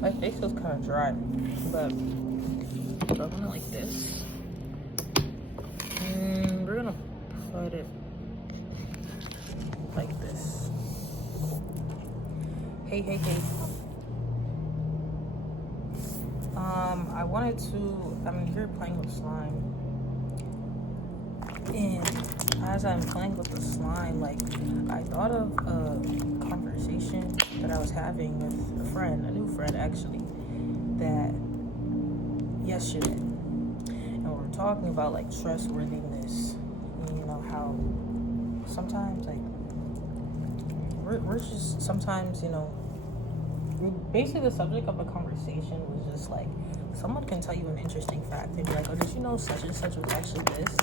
My face feels kind of dry, but we're gonna like this. And we're gonna put it like this. Hey. I'm here playing with slime. And as I'm playing with the slime, like, I thought of a conversation that I was having with a friend, a new friend actually, that yesterday. And we were talking about, like, trustworthiness. And, you know, how sometimes, like, we're just sometimes, you know, basically the subject of a conversation was just like, someone can tell you an interesting fact. They'd be like, oh, did you know such and such was actually this?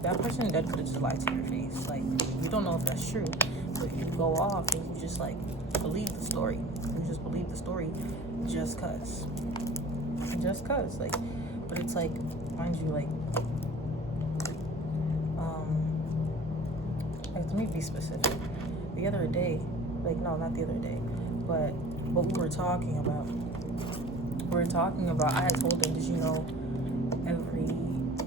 That person dead could have just lied to your face. Like, you don't know if that's true, but you go off and you just, like, believe the story. You just believe the story just cause. Like, but it's like, mind you, like let me be specific. The other day, like, no, not the other day, but what we were talking about, I had told him, did you know every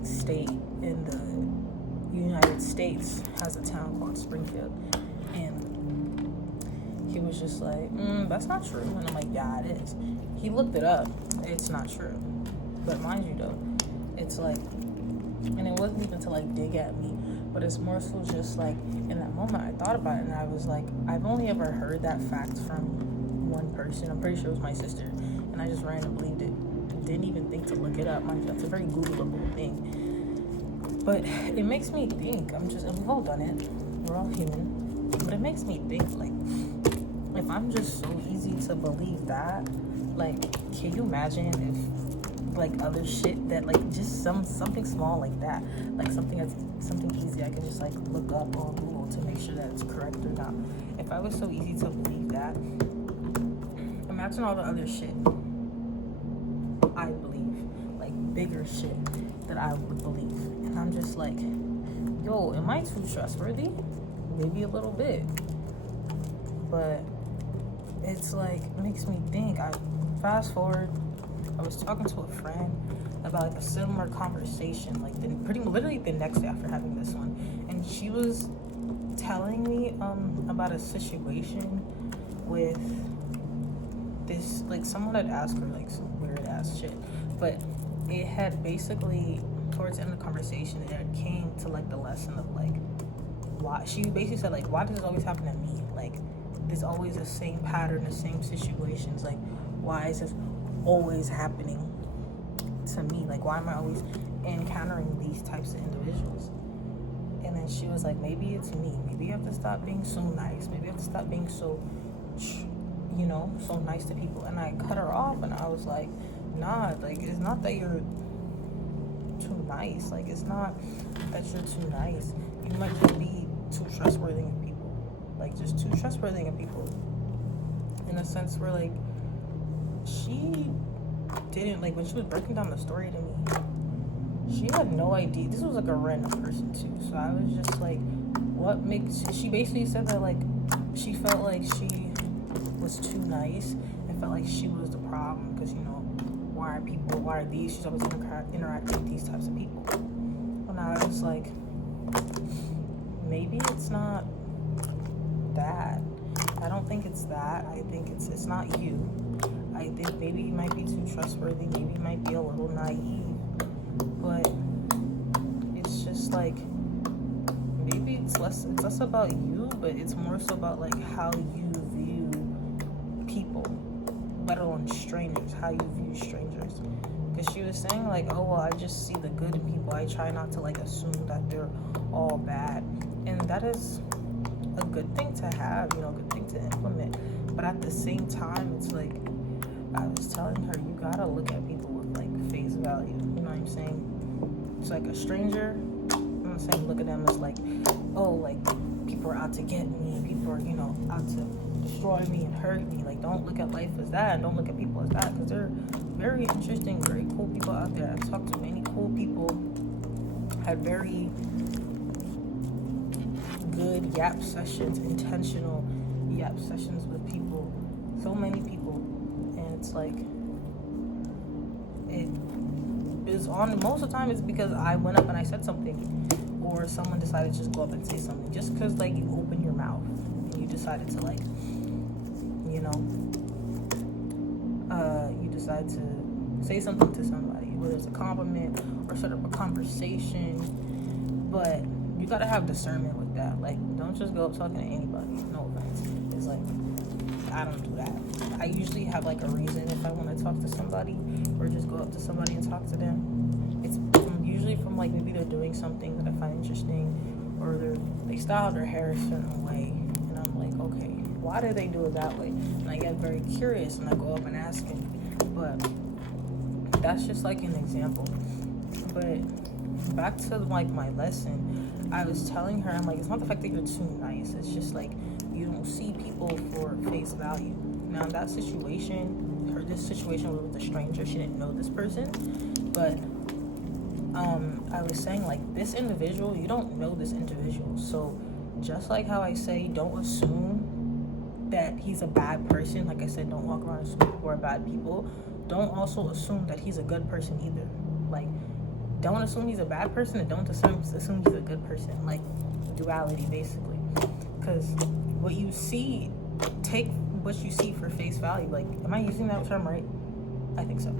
state in the United States has a town called Springfield? And he was just like, that's not true. And I'm like, yeah, it is. He looked it up. It's not true. But mind you, though, it's like, and it wasn't even to, like, dig at me, but it's more so just, like, in that moment I thought about it, and I was like, I've only ever heard that fact from one person. I'm pretty sure it was my sister, and I just randomly believed it. Didn't even think to look it up. Mind you, that's a very Googleable thing. But it makes me think, and we've all done it. We're all human. But it makes me think, like, if I'm just so easy to believe that, like, can you imagine if, like, other shit that, like, just something small like that, like something easy I can just, like, look up on Google to make sure that it's correct or not. If I was so easy to believe that, imagine all the other shit I believe, like, bigger shit that I would believe. And I'm just like, yo, am I too trustworthy? Maybe a little bit. But it's like, it makes me think. I fast forward, I was talking to a friend about, like, a similar conversation, like, literally the next day after having this one, and she was telling me about a situation with this, like, someone had asked her, like, some weird ass shit, but it had basically, towards the end of the conversation, it came to, like, the lesson of, like, why. She basically said, like, why does this always happen to me? Like, there's always the same pattern, the same situations. Like, why is this always happening to me? Like, why am I always encountering these types of individuals? And then she was like, maybe it's me. Maybe you have to stop being so nice. Maybe you have to stop being so, you know, so nice to people. And I cut her off, and I was like, nah, like, it's not that you're too nice. Like, it's not that you're too nice. You might just be too trustworthy of people. Like, just too trustworthy of people. In a sense where, like, she didn't, like, when she was breaking down the story to me, she had no idea. This was, like, a random person, too. So I was just like, what makes, she basically said that, like, she felt like she was too nice and felt like she was the problem because, you know, why are these, she's always interacting with these types of people. And I was like, maybe it's not that. I don't think it's that. I think it's not you. I think maybe you might be too trustworthy. Maybe you might be a little naive. But it's just like, maybe it's less about you, but it's more so about, like, how you view people, let alone strangers, how you view strangers. Because she was saying, like, oh, well, I just see the good in people. I try not to, like, assume that they're all bad. And that is a good thing to have, you know, a good thing to implement. But at the same time, it's like, I was telling her, you gotta look at people with, like, face value. You know what I'm saying? It's like a stranger. I'm not saying look at them as, like, oh, like, people are out to get me. People are, you know, out to destroy me and hurt me. Like, don't look at life as that. And don't look at people as that. Because they're very interesting, very cool people out there. I've talked to many cool people. Had very good yap sessions, intentional yap sessions with people. So many people. And it's like, it is on, most of the time it's because I went up and I said something, or someone decided to just go up and say something. Just because, like, you open your mouth and you decided to, like, you know, you decide to say something to somebody, whether it's a compliment or set up a conversation. But you gotta have discernment with that. Like, don't just go up talking to anybody. No offense. It's like, I don't do that. I usually have, like, a reason if I want to talk to somebody, or just go up to somebody and talk to them. It's usually from, like, maybe they're doing something that I find interesting, or they style their hair a certain way, and I'm like, okay, why do they do it that way? And I get very curious, and I go up and ask him. But that's just, like, an example. But back to, like, my lesson, I was telling her, I'm like, it's not the fact that you're too nice, it's just, like, you don't see people for face value. Now, in that situation, this situation with a stranger, she didn't know this person, but I was saying, like, this individual, you don't know this individual. So just like how I say, don't assume that he's a bad person. Like I said, don't walk around assuming people are bad people. Don't also assume that he's a good person either. Like, don't assume he's a bad person, and don't assume he's a good person. Like, duality, basically. Because what you see, take what you see for face value. Like, am I using that term right? I think so.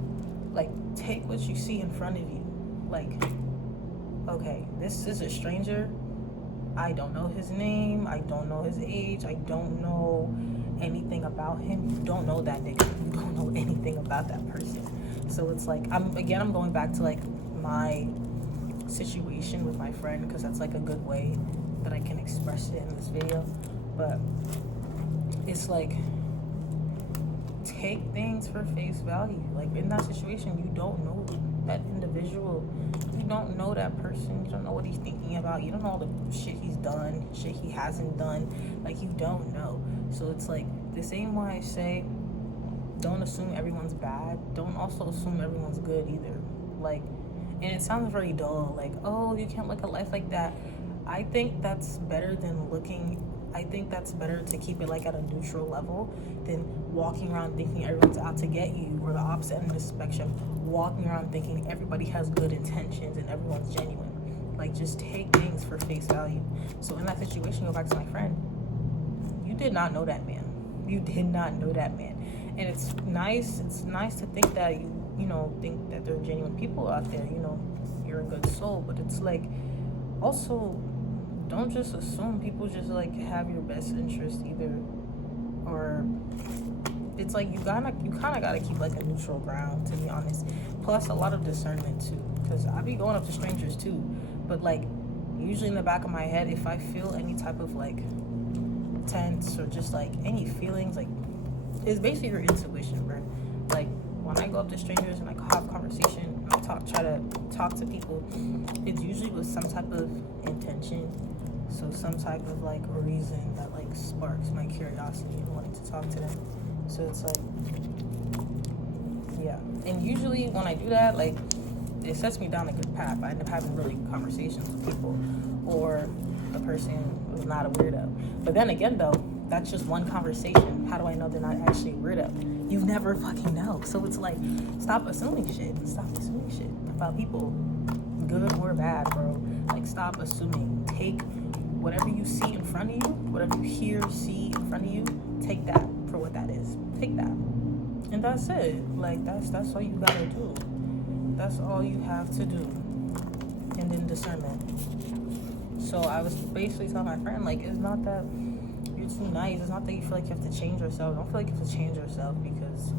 Like, take what you see in front of you. Like, okay, this is a stranger. I don't know his name. I don't know his age. I don't know anything about him. You don't know that nigga. You don't know anything about that person. So it's like, I'm going back to, like, my situation with my friend, because that's, like, a good way that I can express it in this video. But it's like, take things for face value. Like, in that situation, you don't know that individual. You don't know that person. You don't know what he's thinking about. You don't know all the shit he's done, shit he hasn't done. Like, you don't know. So it's like, the same way I say, don't assume everyone's bad, don't also assume everyone's good either. Like, and it sounds very dull, like, oh, you can't look at life like that. I think that's better to keep it, like, at a neutral level than walking around thinking everyone's out to get you, or the opposite end of the spectrum, walking around thinking everybody has good intentions and everyone's genuine. Like, just take things for face value. So in that situation, go back to my friend. You did not know that man. You did not know that man. And it's nice to think that you think that there are genuine people out there, you're a good soul. But it's like, also, don't just assume people just, like, have your best interest either. Or it's like, you kind of gotta keep, like, a neutral ground, to be honest. Plus a lot of discernment too, because I be going up to strangers too. But, like, usually in the back of my head, if I feel any type of, like, tense or just, like, any feelings, like, it's basically your intuition, bro. Like, when I go up to strangers and I have conversation and I try to talk to people, it's usually with some type of intention. So some type of, like, reason that, like, sparks my curiosity and wanting to talk to them. So it's like, yeah. And usually when I do that, like, it sets me down a good path. I end up having really good conversations with people, or the person was not a weirdo. But then again, though, that's just one conversation. How do I know they're not actually a weirdo? You never fucking know. So it's like, stop assuming shit. Stop assuming shit about people, good or bad, bro. Like, stop assuming. Take whatever you see in front of you, whatever you hear, see in front of you, take that for what that is. Take that. And that's it. Like, that's all you gotta do. That's all you have to do. And then discernment. So I was basically telling my friend, like, it's not that you're too nice. It's not that you feel like you have to change yourself. Don't feel like you have to change yourself because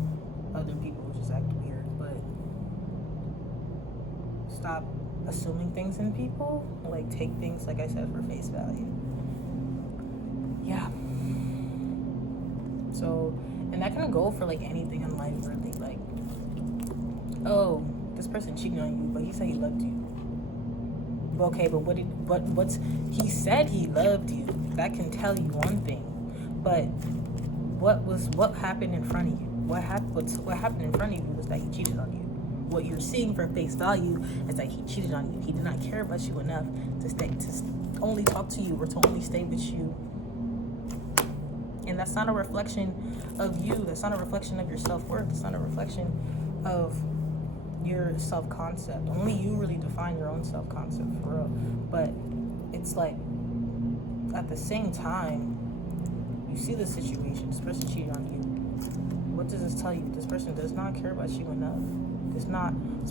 other people just act weird. But stop assuming things in people. Like, take things, like I said, for face value. Yeah. So, and that can go for, like, anything in life, really. Like, oh, this person cheated on you, but he said he loved you. Okay, but he said he loved you. That can tell you one thing. But what happened in front of you? What happened in front of you was that he cheated on you. What you're seeing for face value is that he cheated on you. He did not care about you enough to only talk to you or to only stay with you And that's not a reflection of you. That's not a reflection of your self-worth. It's not a reflection of your self-concept. Only you really define your own self-concept, for real. But it's like, at the same time, you see the situation. This person cheated on you. What does this tell you? This person does not care about you enough. This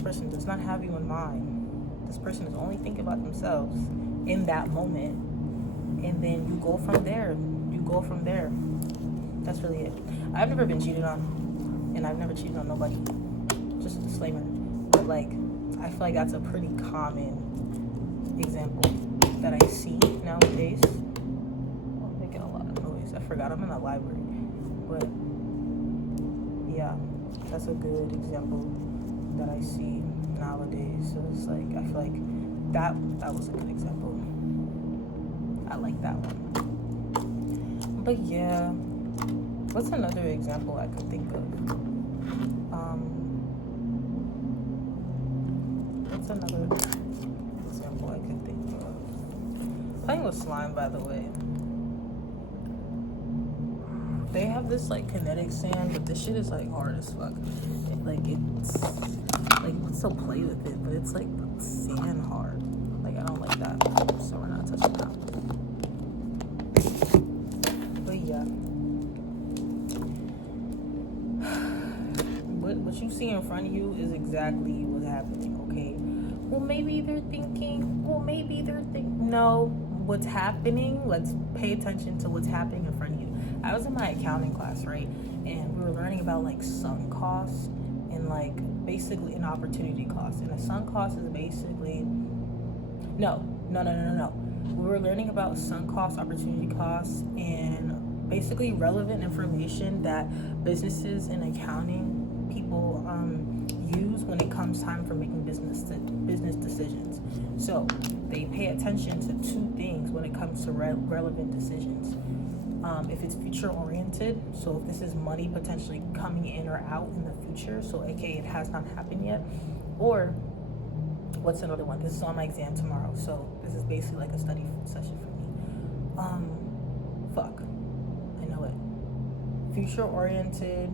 person does not have you in mind. This person is only thinking about themselves in that moment. And then you go from there. That's really it. I've never been cheated on, and I've never cheated on nobody. Just a disclaimer. But like, I feel like that's a pretty common example that I see nowadays. I'm making a lot of noise. I forgot I'm in a library. But yeah, that's a good example that I see nowadays. So it's like, I feel like that was a good example. I like that one. But yeah, what's another example I could think of? What's another example I could think of? Playing with slime, by the way. They have this like kinetic sand, but this shit is like hard as fuck. It's like, you can still play with it, but it's like sand hard. Like, I don't like that, so we're not touching that. But yeah, what you see in front of you is exactly what's happening. Okay. Well, maybe they're thinking. No, what's happening? Let's pay attention to what's happening in front of you. I was in my accounting class, right? And we were learning about like sunk costs and like basically an opportunity cost. And a sunk cost is basically no. We were learning about sunk costs, opportunity costs, and basically relevant information that businesses and accounting people use when it comes time for making business decisions. So they pay attention to two things when it comes to relevant decisions. If it's future oriented, so if this is money potentially coming in or out in the future, so aka it has not happened yet, or what's another one? This is on my exam tomorrow, so this is basically like a study session for me. I know it. Future oriented,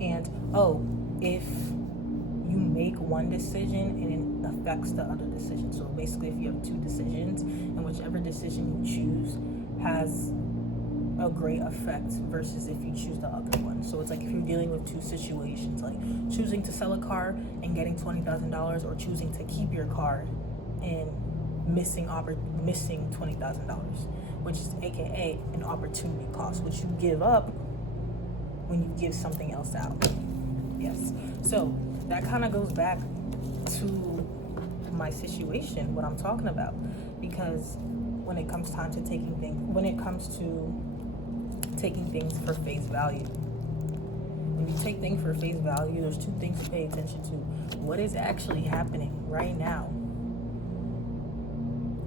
and if you make one decision and it affects the other decision. So basically, if you have two decisions and whichever decision you choose has a great effect versus if you choose the other one. So it's like if you're dealing with two situations, like choosing to sell a car and getting $20,000, or choosing to keep your car and missing $20,000, which is aka an opportunity cost, which you give up when you give something else out. Yes. So that kind of goes back to my situation, what I'm talking about, because when it comes to taking things for face value, when you take things for face value, there's two things to pay attention to: what is actually happening right now,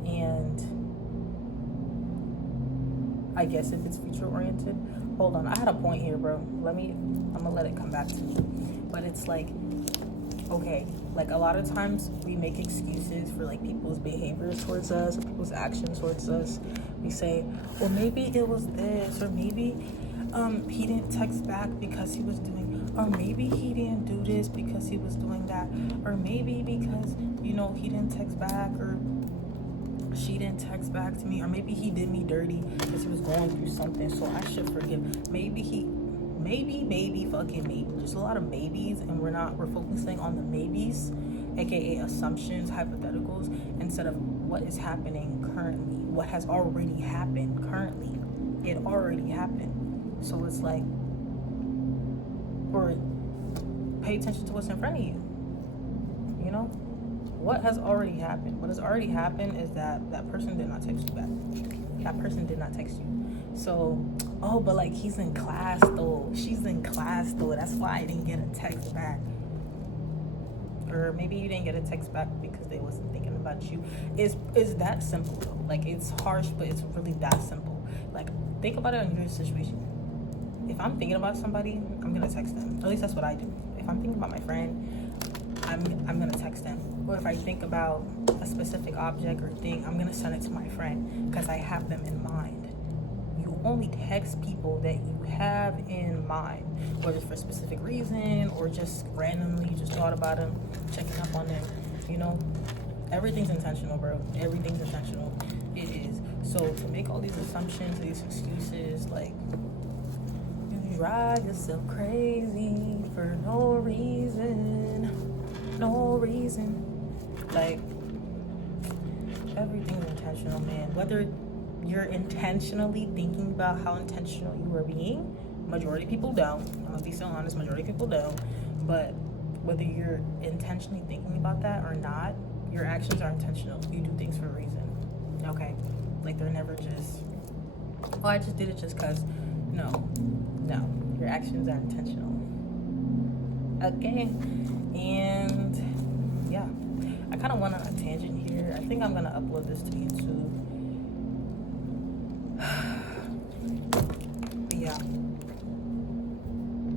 and I guess if it's future oriented. Hold on, I had a point here, bro. I'm gonna let it come back to me. But it's like, okay, like a lot of times we make excuses for like people's behaviors towards us, or people's actions towards us. We say, well, maybe it was this, or maybe he didn't text back because he was doing, or maybe he didn't do this because he was doing that, or maybe because, he didn't text back, or she didn't text back to me, or maybe he did me dirty because he was going through something, so I should forgive. Maybe fucking maybe. There's a lot of maybes, and we're focusing on the maybes, aka assumptions, hypotheticals, instead of what is happening currently, what has already happened currently. It already happened. So it's like, or pay attention to what's in front of you. What has already happened? What has already happened is that person did not text you back. That person did not text you. So, but like he's in class though. She's in class though. That's why I didn't get a text back. Or maybe you didn't get a text back because they wasn't thinking about you. It's that simple though. Like, it's harsh, but it's really that simple. Like, think about it in your situation. If I'm thinking about somebody, I'm gonna text them. At least that's what I do. If I'm thinking about my friend, I'm gonna text them. Or if I think about a specific object or thing, I'm gonna send it to my friend because I have them in mind. You only text people that you have in mind, whether it's for a specific reason or just randomly you just thought about them, checking up on them. You know, everything's intentional, bro. Everything's intentional. It is. So to make all these assumptions, these excuses, like, you drive yourself crazy for no reason. No reason. Like, everything's intentional, man. Whether you're intentionally thinking about how intentional you are being, majority of people don't. I'm gonna be so honest, majority of people don't. But whether you're intentionally thinking about that or not, your actions are intentional. You do things for a reason. Okay? Like, they're never just, oh, I just did it just cause. No. Your actions are intentional. Okay? And yeah. I kind of went on a tangent here. I think I'm gonna upload this to YouTube